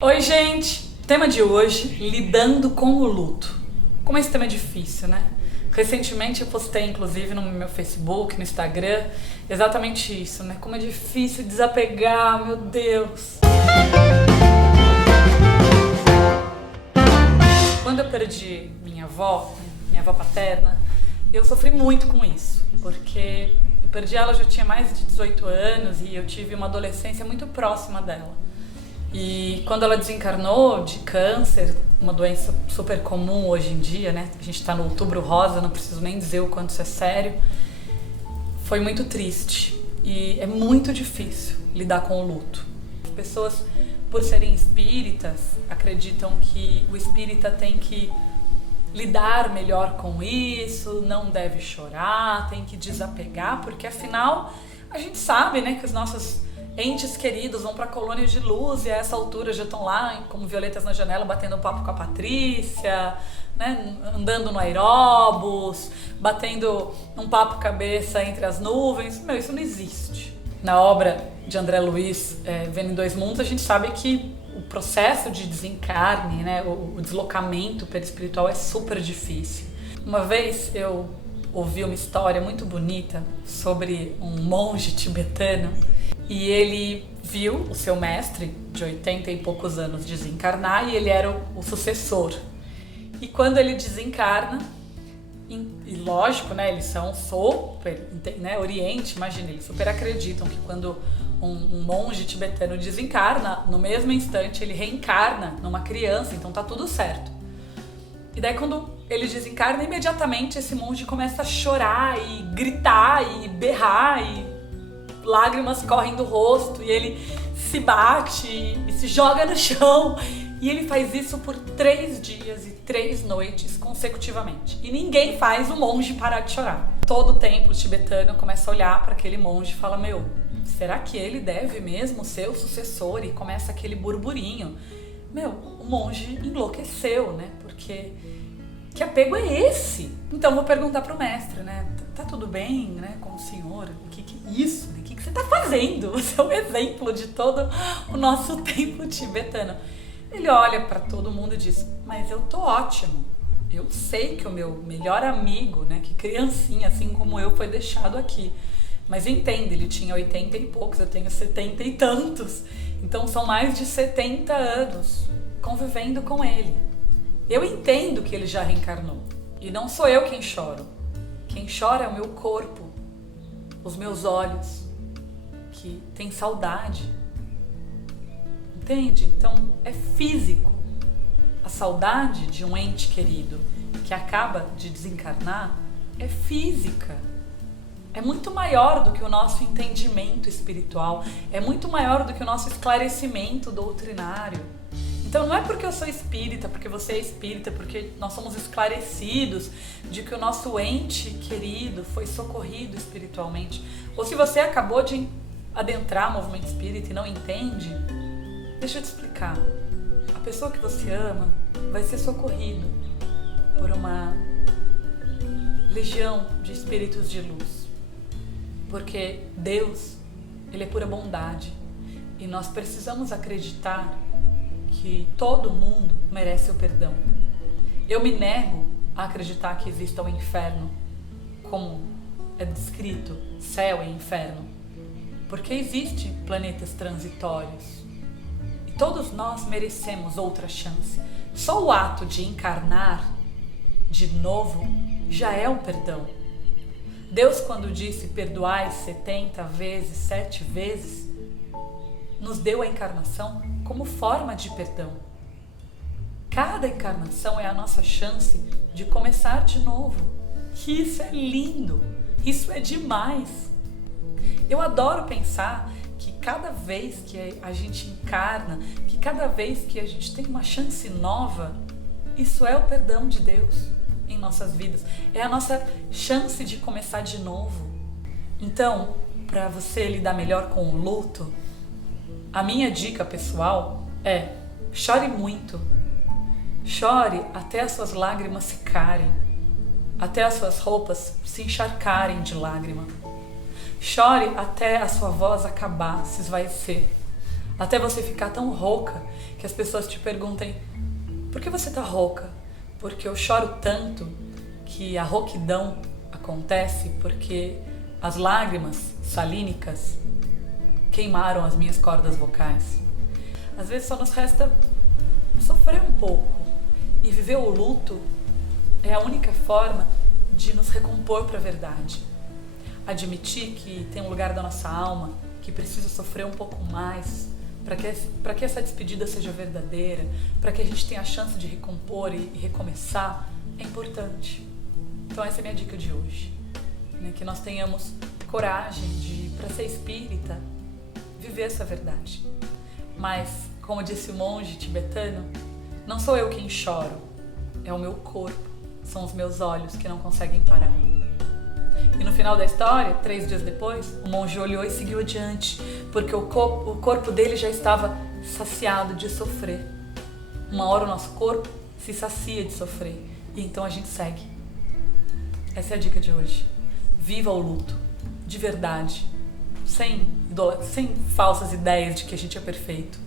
Oi, gente! Tema de hoje, lidando com o luto. Como esse tema é difícil, né? Recentemente eu postei, inclusive, no meu Facebook, no Instagram, exatamente isso, né? Como é difícil desapegar, meu Deus! Quando eu perdi minha avó paterna, eu sofri muito com isso, porque eu perdi ela, já tinha mais de 18 anos e eu tive uma adolescência muito próxima dela. E quando ela desencarnou de câncer, uma doença super comum hoje em dia, né? A gente tá no Outubro Rosa, não preciso nem dizer o quanto isso é sério. Foi muito triste e é muito difícil lidar com o luto. As pessoas, por serem espíritas, acreditam que o espírita tem que lidar melhor com isso, não deve chorar, tem que desapegar, porque afinal a gente sabe, né, que os nossos entes queridos vão para colônias de luz e a essa altura já estão lá como violetas na janela batendo um papo com a Patrícia, né, andando no aeróbus, batendo um papo cabeça entre as nuvens. Meu, isso não existe. Na obra de André Luiz, Vendo em Dois Mundos, a gente sabe que o processo de desencarne, né, o deslocamento perispiritual é super difícil. Uma vez eu ouvi uma história muito bonita sobre um monge tibetano e ele viu o seu mestre de 80 e poucos anos desencarnar e ele era o sucessor. E quando ele desencarna, e lógico, né, eles são super, né, Oriente, imagina, eles super acreditam que quando um monge tibetano desencarna, no mesmo instante ele reencarna numa criança, então tá tudo certo. E daí quando ele desencarna, imediatamente esse monge começa a chorar e gritar e berrar e lágrimas correm do rosto e ele se bate e se joga no chão. E ele faz isso por 3 dias e 3 noites consecutivamente. E ninguém faz o monge parar de chorar. Todo o templo tibetano começa a olhar para aquele monge e fala: meu, será que ele deve mesmo ser o sucessor? E começa aquele burburinho. Meu, o monge enlouqueceu, né? Porque que apego é esse? Então vou perguntar pro mestre, né? Tá tudo bem, né, com o senhor? O que é isso? O que você tá fazendo? Você é um exemplo de todo o nosso templo tibetano. Ele olha para todo mundo e diz: mas eu tô ótimo. Eu sei que o meu melhor amigo, né, que criancinha, assim como eu, foi deixado aqui. Mas entende, ele tinha 80 e poucos, eu tenho 70 e tantos. Então são mais de 70 anos convivendo com ele. Eu entendo que ele já reencarnou. E não sou eu quem choro. Quem chora é o meu corpo, os meus olhos, que tem saudade. Entende? Então é físico. A saudade de um ente querido que acaba de desencarnar é física. É muito maior do que o nosso entendimento espiritual, é muito maior do que o nosso esclarecimento doutrinário. Então não é porque eu sou espírita, porque você é espírita, porque nós somos esclarecidos de que o nosso ente querido foi socorrido espiritualmente. Ou se você acabou de adentrar o movimento espírita e não entende, deixa eu te explicar. A pessoa que você ama vai ser socorrido por uma legião de espíritos de luz. Porque Deus, Ele é pura bondade. E nós precisamos acreditar que todo mundo merece o perdão. Eu me nego a acreditar que exista o inferno, como é descrito, céu e inferno, porque existem planetas transitórios e todos nós merecemos outra chance. Só o ato de encarnar de novo já é um perdão. Deus, quando disse perdoai 70 vezes, 7 vezes, nos deu a encarnação como forma de perdão. Cada encarnação é a nossa chance de começar de novo. E isso é lindo, isso é demais. Eu adoro pensar que cada vez que a gente encarna, que cada vez que a gente tem uma chance nova, isso é o perdão de Deus em nossas vidas. É a nossa chance de começar de novo. Então, para você lidar melhor com o luto, a minha dica pessoal é: chore muito. Chore até as suas lágrimas secarem, até as suas roupas se encharcarem de lágrima. Chore até a sua voz acabar, se esvaecer. Até você ficar tão rouca que as pessoas te perguntem: por que você tá rouca? Porque eu choro tanto que a rouquidão acontece porque as lágrimas salínicas queimaram as minhas cordas vocais. Às vezes só nos resta sofrer um pouco, e viver o luto é a única forma de nos recompor para a verdade. Admitir que tem um lugar da nossa alma que precisa sofrer um pouco mais para que essa despedida seja verdadeira, para que a gente tenha a chance de recompor e recomeçar, é importante. Então essa é a minha dica de hoje, né? Que nós tenhamos coragem de, para ser espírita, viver essa verdade. Mas, como disse o monge tibetano, não sou eu quem choro, é o meu corpo, são os meus olhos que não conseguem parar. E no final da história, 3 dias depois, o monge olhou e seguiu adiante, porque o corpo dele já estava saciado de sofrer. Uma hora o nosso corpo se sacia de sofrer, e então a gente segue. Essa é a dica de hoje. Viva o luto, de verdade, sem falsas ideias de que a gente é perfeito.